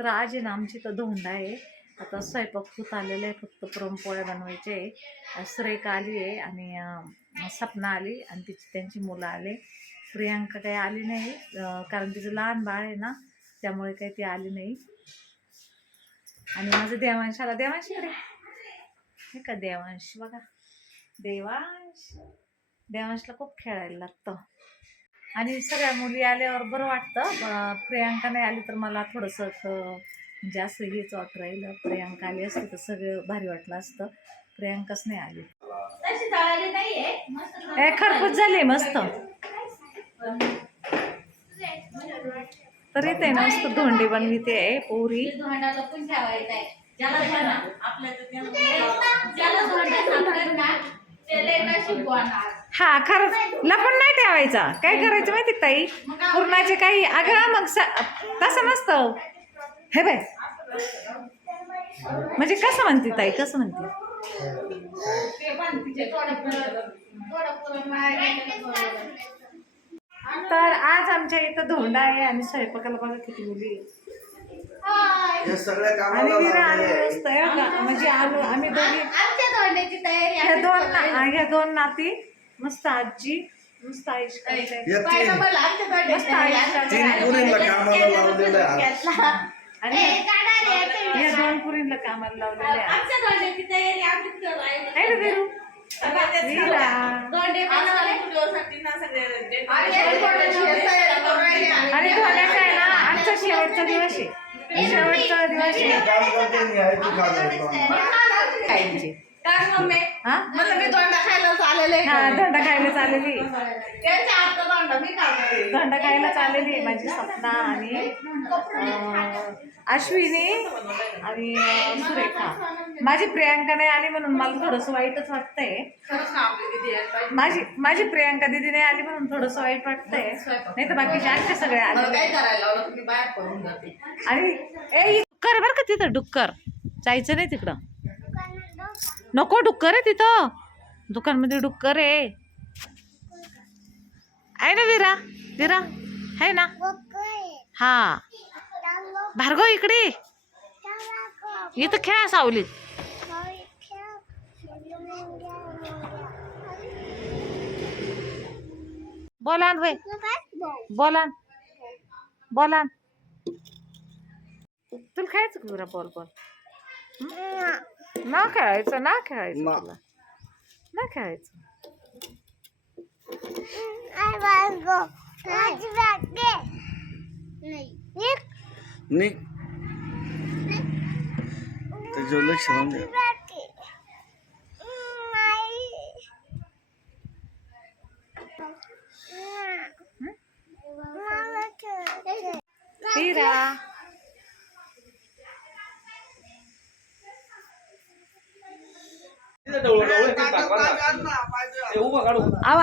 तर आज आहे ना आमची तर धोंडा आहे. आता स्वयंपाक होत आलेला आहे, फक्त पुरणपोळ्या बनवायचे आहे. सुरेखा आली आहे आणि सपना आली आणि त्यांची मुलं आले. प्रियांका काही आली नाही कारण तिचं लहान बाळ आहे ना, त्यामुळे काही ती आली नाही. आणि माझं देवांशाला देवांशीकडे हे का देवांश बघा, देवांशला खूप खेळायला लागतं. आणि सगळ्या मुली आल्यावर बरं वाटतं. प्रियांका नाही आली तर मला थोडंसं म्हणजे असं हेच वाटत राहिलं. प्रियांका आली असते तर सगळं भारी वाटलं असतं. प्रियांकाच नाही आली. खरपूस झाले मस्त. तर इथे ना मस्त धोंडे बनविते आहे पोरी. हा खरंच लपून नाही ठेवायचा. काय करायचं माहिती ताई, पूर्णाचे काही अगं मग तसं नसतं. हे बाय म्हणजे कसं म्हणते ताई, कसं म्हणते. तर आज आमच्या इथं धोंडा आहे आणि स्वयंपाकाला बघा किती मुली आणि विरा आलेली असतंय म्हणजे आलो आम्ही दोघी. ह्या दोन नाती मस्त आजी मस्त आयुष आणि या दोन पुरींना कामाला लावलेले आणि धोंड्याचा आहे ना आमचा शेवटचा दिवस आहे. शेवटचा दिवस धोंडा खायला चाललेली धोंडा खायला चाललेली माझी सपना आणि अश्विनी आणि सुरेखा. माझी प्रियांका नाही आली म्हणून मला थोडंसं वाईटच वाटतंय. माझी प्रियांका दिदी नाही आली म्हणून थोडंसं वाईट वाटतंय. नाही तर बाकीचे आणखी सगळे आले. आणि डुक्कर बरं का तिथं, डुक्कर जायचं नाही तिकडं. नको डुक्कर आहे तिथं, दुकानमध्ये डुक्कर आहे ना. विरा विरा आहे ना. हा भार्गव इकडे इथं खेळा सावलीत. बोला भाई बोला बोला. तुला खेळायचं का विरा बॉल बॉल. ना खेळायचं ना खेळायचं तुला ना खेळायचं.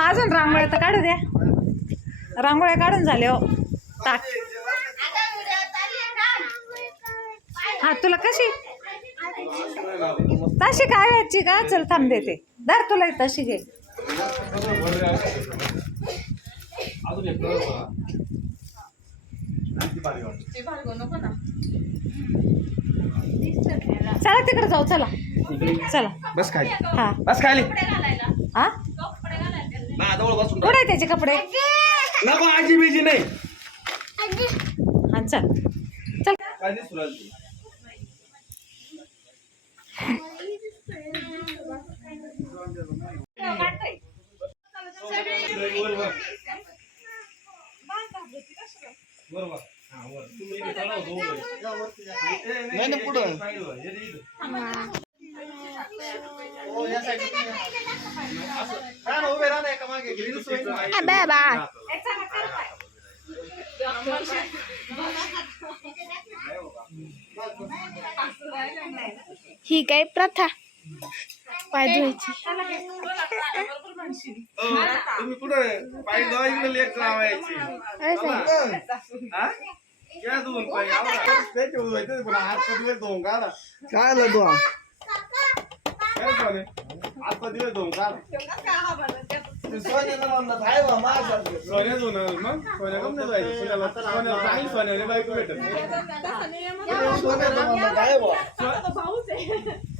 अजून रांगोळ्या तर काढू द्या. रांगोळ्या काढून झाले हो. टाक. हा तुला कशी तशी काय व्हायची का. चल थांब देते. धर तुला तशी घे. चला तिकडे जाऊ. चला चला बस खाली. हा बस खाली. हा कुठे त्याचे कपडे. नको आजी बिजी नाही. हा चल चल. नाही ना पुढं. ही काय प्रथा पाय धुवायची. तुम्ही कुठे पाय धुवायला लेट लावायची. क्या दोन पाय हात दिवस धुवून काढा. काय आलं तू काय झाले आता दिवस धुवून काढा. सोन्या धुवून मग सोन्या कम नाही जायचं. सोन्याला चांगली सोन्याने बायको भेटत. काय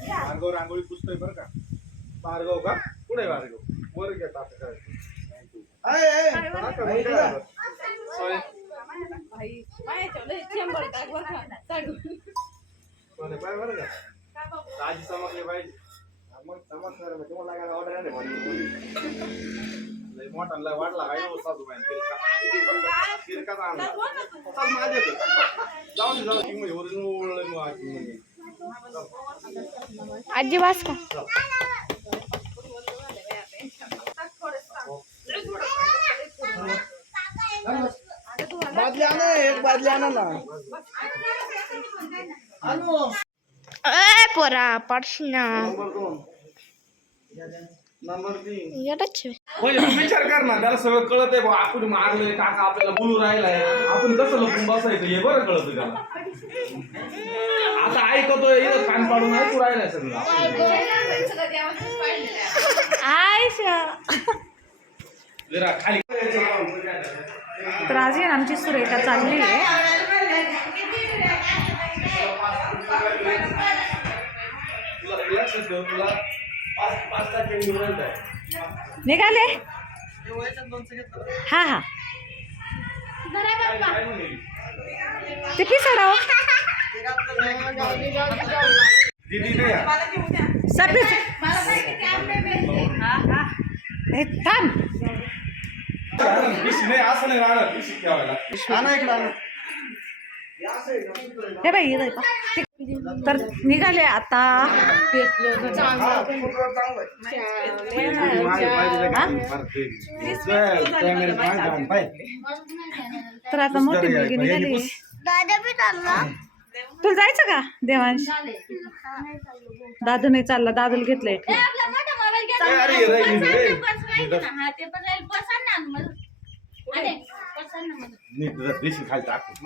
भार्गव रांगोळी पुसतोय बरं का. भार्गव का पुढे भार्गव वर घेत आता बरं का आजी चमकले पाहिजे. मग चमकणार तुम्हाला ऑर्डर आहे मोठा वाटला काय सासू आजी वास का बादली आणा एक बादली आणा ना ए पोरा पडशीना नंबर 3 येडच म्हणजे तू विचार कर ना त्याला सगळं कळत आहे आपण मारलोय काका आपल्याला बोलू राहिलाय आपण कसं लपून बसायचं हे बरं कळत त्याला. आता ऐकतोय इथं कान पाडून ऐकू राहिलाय सगळं जरा खाली. तर आज आहे ना आमची सुरेखा चालली आहे. तुला 5 निवडत आहे. निघाले हा हा ते पिसाडाव दीदी नाही सगळेच हे थांब पिशी नाही असं नाही राहणार पिशी ठेवायला. हे बाई इथं का? तर निघाले आता. तर आता मोठी मुलगी निघाली. तुला जायचं का देवांश? दादू नाही चालला, दादूला घेतलंय.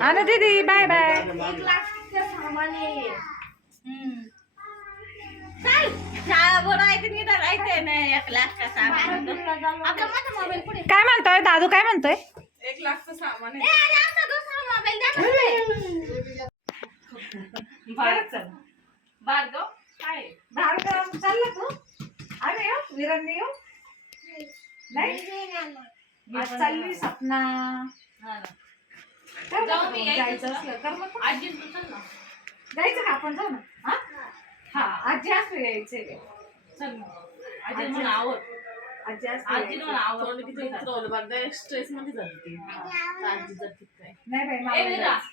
आणि दीदी बाय बाय. काय म्हणतोय दादू? काय म्हणतोय? 1 लाखचं सामान आहे. भार्गव काय भार्गव चालला तू? आम्ही येऊ विरांनी येऊ नाही आज चालली सपना. जायचं असलं तर मग आजी चल ना. जायचं का आपण? जाऊ ना. हा हा आजी असलं यायचंय. चल ना. आजी म्हणून आवड. आजी असलं आजी म्हणून यायचंय. आवड किती उतरवलं बरं स्ट्रेस मध्ये झाली ती. आजी जर ठीक काय. नाही बाई ए मला वीरा, जायचं.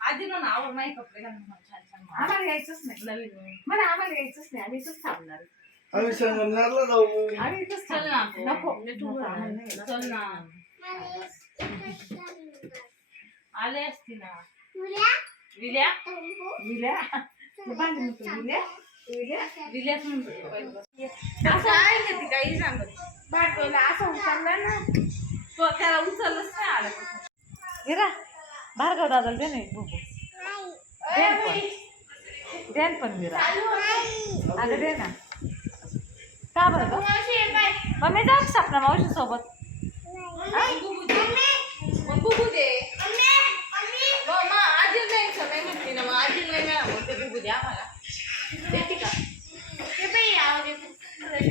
आजी म्हणून आवड नाही कपडे घालून छान छान आम्हाला यायचंच नाही. नवीन मला आम्हाला यायचंच नाही. आम्ही इथंच थांबणार. आम्ही संगमनेरला जाऊ. आम्ही इथंच चल ना. थांबणार. नको नीट उभं नको, राहा. आम्हाला नाही. चल ना. आले असती ना. विल्या विल्या बांधून नको. विल्या विल्या विल्याच म्हणतो काय घेते काही सांगत भार्गवला असं उचललं ना तो त्याला उचललंच नाही आलं. विरा भार्गव दादाला दे नाही बुबू. देन पण विरा अगं दे ना. का बरं ग? मग मी जाऊ सपना मावशी सोबत. मग बुबू दे. मग आजी जायचं नाही म्हणते ना. मग आजी नाही मिळा म्हणते बुबू द्या आम्हाला. देते का?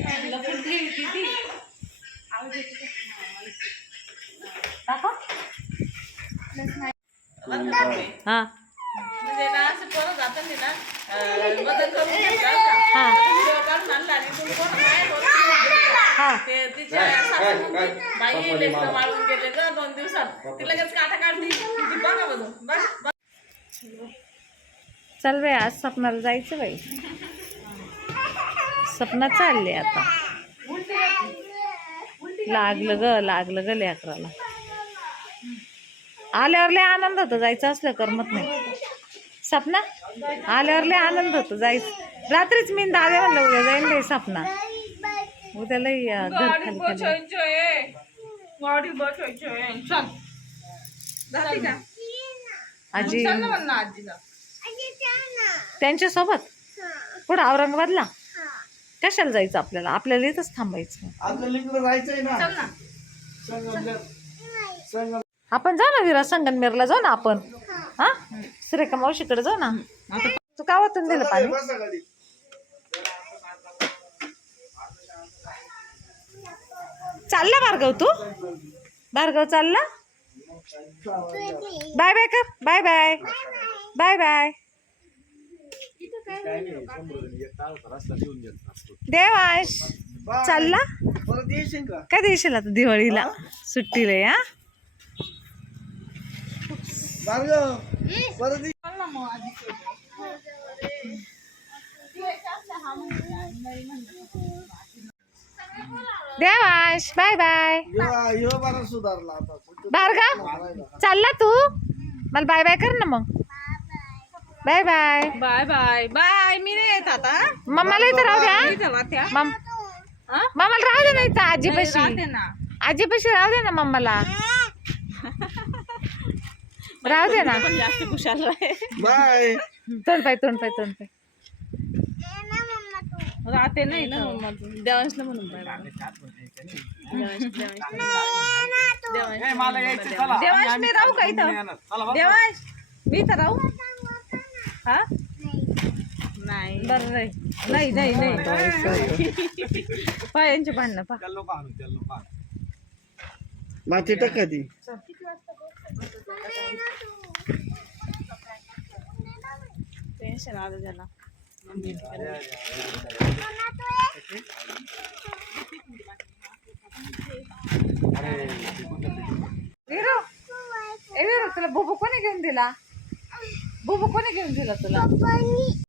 आजीला फुलकी होती ती. आवाज येते का? दाखव. हा म्हणजे ना असं परत जातं नाही ना मदत करून घेतलं का? हा व्हिडिओ काढून आणला आणि कोण कोण नाही बोलत. हा ते तिच्या सासू म्हणते, बाई लेकरं वाळून गेले ग 2 दिवसात. ती लगेच काटा काढली. ती बघा बघ बस. चल बाई आज सपनाला जायचं बाई. सपना चालले आता. लागलं ग लेकराला. आल्यावर लय आनंद होतो. जायचं असलं करमत नाही. सपना आल्यावर लय आनंद होतो जायचं. रात्रीच मी दादा म्हणलं उद्या जाईल बाई सपना. उद्या लय घर गाडी खाली खाली. बसायचंय. गाडी बसायचंय. चल. जाते का? आजी चल ना म्हणलं आजीला. त्यांच्या सोबत पुढं औरंगाबादला कशाला जायचं आपल्याला? आपल्याला इथंच थांबायचं. आपल्याला इकडे जायचंय ना. चल ना. संगमनेर आपण जाऊ ना विरा संगमनेरला जाऊ ना आपण. हा सुरेखा मावशीकडे जाऊ ना. तू गावातून दिलं पाणी. चालला भार्गव तू. भार्गव चालला. बाय बाय कर. Bye bye. Bye bye. Devansh चालला. कधी येशील आता दिवाळीला सुट्टीला या. Devansh bye bye. भार्गव चालला तू. मला बाय बाय कर ना मग. Bye bye. Bye bye bye. मी नाही येत आता. मम्माला इथं राहू द्या. मम्माला राहू दे नाही तर आजीपाशी. आजीपाशी राहू दे ना मम्माला. राहू दे ना. जास्त खुशाल राहे. बाय. तोंड पाय तोंड पाय तोंड पाय. राहते नाही ना मम्मा. देवांशला म्हणून देवांश मी राहू का इथं. देवांश मी इथं राहू. हा नाही बरं नाही नाही नाही नाही. पायांचे भांडणं पा. माती टाका ती. टेन्शन आलं त्याला. वीरू ए वीरू तुला बुबू कोणी घेऊन दिला. बुबू कोणी घेऊन दिला तुला.